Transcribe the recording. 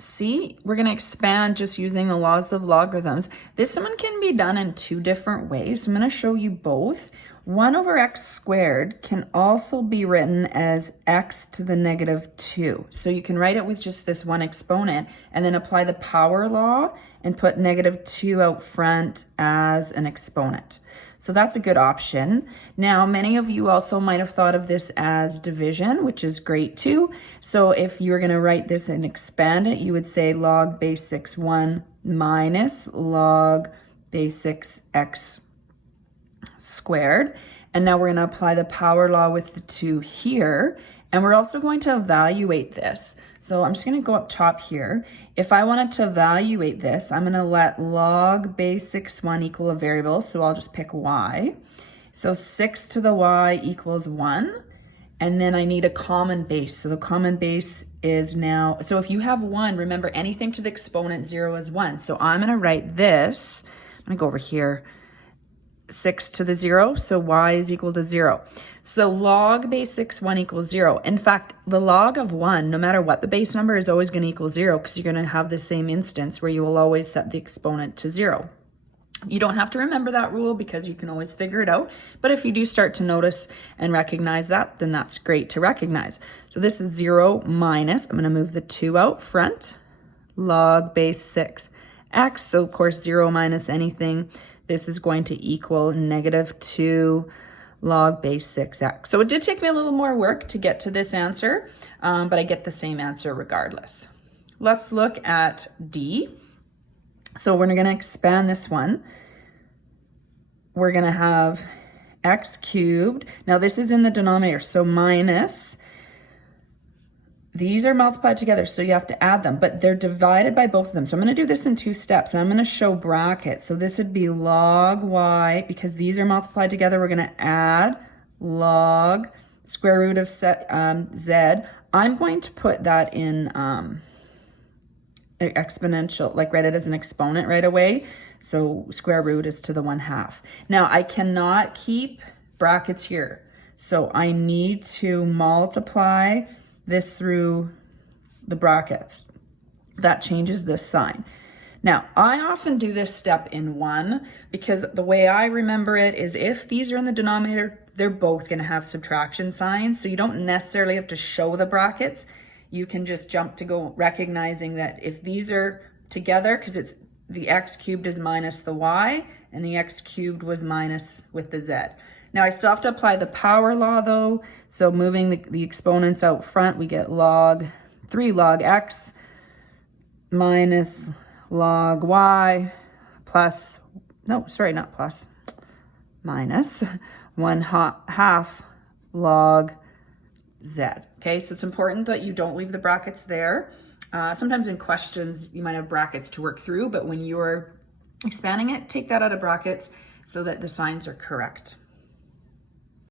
C, we're going to expand just using the laws of logarithms. This one can be done in two different ways. I'm going to show you both. 1 over x squared can also be written as x to the negative 2. So you can write it with just this one exponent and then apply the power law and put negative 2 out front as an exponent. So that's a good option. Now, many of you also might have thought of this as division, which is great too. So if you were going to write this and expand it, you would say log base 6 1 minus log base 6 x squared. And now we're going to apply the power law with the 2 here. And we're also going to evaluate this. So I'm just going to go up top here. If I wanted to evaluate this, I'm going to let log base 6 1 equal a variable. So I'll just pick y. So 6 to the y equals 1. And then I need a common base. So the common base is now, so if you have 1, remember anything to the exponent 0 is 1. So I'm going to write this. I'm going to go over here. 6 to the 0, so y is equal to 0. So log base 6 1 equals 0. In fact, the log of 1, no matter what the base number, is always going to equal 0 because you're going to have the same instance where you will always set the exponent to 0. You don't have to remember that rule because you can always figure it out. But if you do start to notice and recognize that, then that's great to recognize. So this is 0 minus, I'm going to move the 2 out front, log base 6 x. So of course 0 minus anything, this is going to equal negative 2 log base 6x. So it did take me a little more work to get to this answer, but I get the same answer regardless. Let's look at D. So we're going to expand this one. We're going to have x cubed. Now this is in the denominator, so minus. These are multiplied together, so you have to add them, but they're divided by both of them. So I'm going to do this in 2 steps, and I'm going to show brackets. So this would be log y, because these are multiplied together, we're going to add log square root of z. I'm going to put that in exponential, like write it as an exponent right away. So square root is to the 1/2. Now I cannot keep brackets here, so I need to multiply this through the brackets. That changes this sign. Now, I often do this step in 1 because the way I remember it is if these are in the denominator, they're both going to have subtraction signs. So you don't necessarily have to show the brackets. You can just jump to go recognizing that if these are together, because it's the x cubed is minus the y and the x cubed was minus with the z. Now I still have to apply the power law though. So moving the exponents out front, we get log 3 log x minus log y plus, no, sorry, not plus, minus 1/2 log z. Okay, so it's important that you don't leave the brackets there. Sometimes in questions, you might have brackets to work through, but when you're expanding it, take that out of brackets so that the signs are correct.